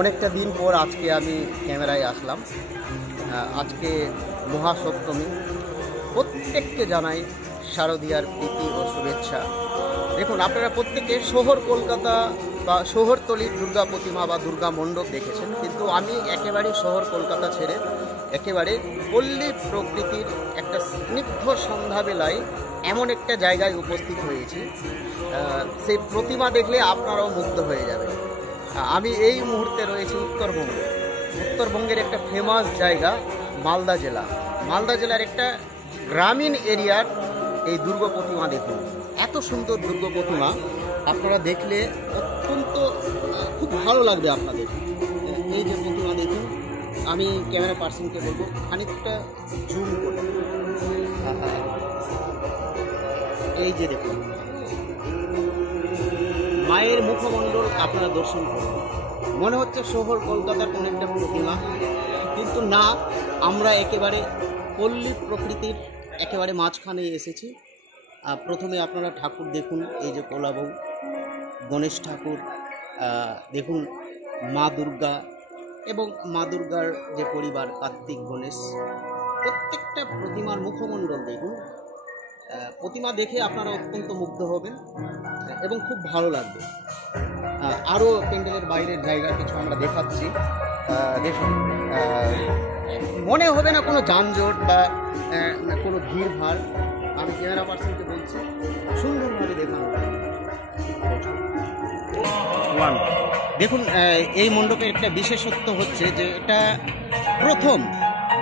অনেকটা দিন পর আজকে আমি ক্যামেরায় আসলাম। আজকে মহাসপ্তমী। প্রত্যেককে জানাই শারদীয়ার প্রীতি ও শুভেচ্ছা। দেখুন, আপনারা প্রত্যেকে শহর কলকাতা বা শহরতলির দুর্গা প্রতিমা বা দুর্গা মণ্ডপ দেখেছেন, কিন্তু আমি একেবারে শহর কলকাতা ছেড়ে একেবারে পল্লী প্রকৃতির একটা স্নিগ্ধ সন্ধ্যাবেলায় এমন একটা জায়গায় উপস্থিত হয়েছি, সেই প্রতিমা দেখলে আপনারাও মুগ্ধ হয়ে যাবেন। আমি এই মুহূর্তে রয়েছি উত্তরবঙ্গের একটা ফেমাস জায়গা মালদা জেলা। মালদা জেলার একটা গ্রামীণ এরিয়ার এই দুর্গা প্রতিমা দেখুন। এত সুন্দর দুর্গা প্রতিমা আপনারা দেখলে অত্যন্ত খুব ভালো লাগবে আপনাদের। এই যে প্রতিমা দেখুন, আমি ক্যামেরা পার্সনকে বলবো খানিকটা জুম করে। এই যে দেখুন, মায়ের মুখমণ্ডল আপনারা দর্শন করুন। মনে হচ্ছে শহর কলকাতার কোন একটা প্রতিমা, কিন্তু না, আমরা একেবারে পল্লী প্রকৃতির একেবারে মাঝখানে এসেছি। প্রথমে আপনারা ঠাকুর দেখুন, এই যে কোলাবউ গণেশ ঠাকুর দেখুন, মা দুর্গা এবং মা দুর্গার যে পরিবার কার্তিক গণেশ, প্রত্যেকটা প্রতিমার মুখমণ্ডল দেখুন। প্রতিমা দেখে আপনারা অত্যন্ত মুগ্ধ হবেন এবং খুব ভালো লাগবে। আরও প্যান্ডেলের বাইরের জায়গা কিছু আমরা দেখাচ্ছি। দেখুন, মনে হবে না কোনো যানজট বা কোনো ভিড়ভাড়। আমি ক্যামেরা পার্সনকে বলছি সুন্দরভাবে দেখানো। দেখুন, এই মণ্ডপের একটা বিশেষত্ব হচ্ছে যে এটা প্রথম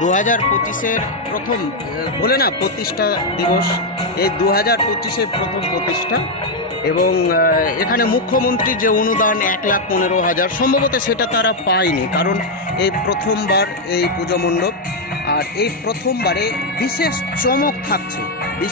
2025-এর প্রথম বলে না প্রতিষ্ঠা দিবস, এই 2025-এর প্রথম প্রতিষ্ঠা। এবং এখানে মুখ্যমন্ত্রীর যে অনুদান 1,15,000 সম্ভবত সেটা তারা পায়নি, কারণ এই প্রথমবার এই পুজো মণ্ডপ। আর এই প্রথমবারে বিশেষ চমক থাকছে,